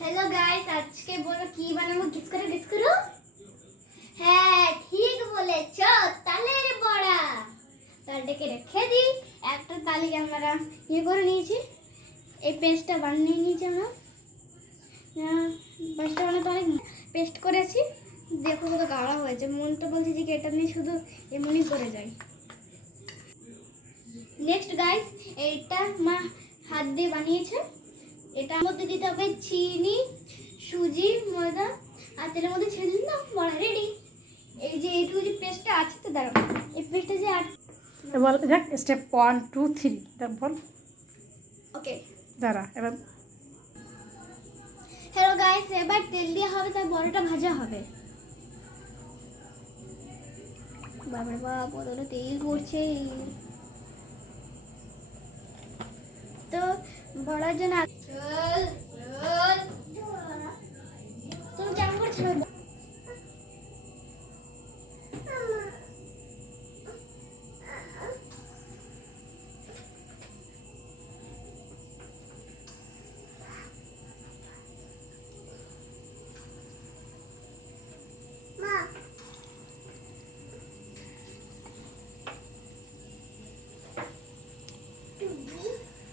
Hello guys আজকে বলো কি বানাবো? গেস করো গেস করো। হ্যাঁ ঠিক বলেছ। তালের বড়া। তালটাকে রেখে দিই। একটা তালি আমরা ইয়ে করে নিয়েছি। এই পেস্টটা বানিয়ে নিয়েছি আমরা। পেস্টটা বানাতে অনেক পেস্ট করেছি। দেখো কত গাঢ় হয়েছে। মন তো বলছে যে এটা নিয়ে শুধু এমনই করে যাই। নেক্সট গাইস এইটা মা হাত দিয়ে বানিয়েছে। এটার মধ্যে দিতে হবে চিনি সুজি ময়দা আর তেলের মধ্যে ছেড়ে দিন না বড়া রেডি এই যে এইটুকু যে পেস্টটা আছে তো দাঁড়াও এই পেস্টটা যে আর এবার দেখ স্টেপ ওয়ান টু থ্রি দেখ বল। ওকে দাঁড়া এবার হ্যালো গাইস এবার তেল দিয়ে হবে তার বড়টা ভাজা হবে। বাবার বাপ কতটা তেল করছে। তো বড়ার জন্য তুমি কেমন করছ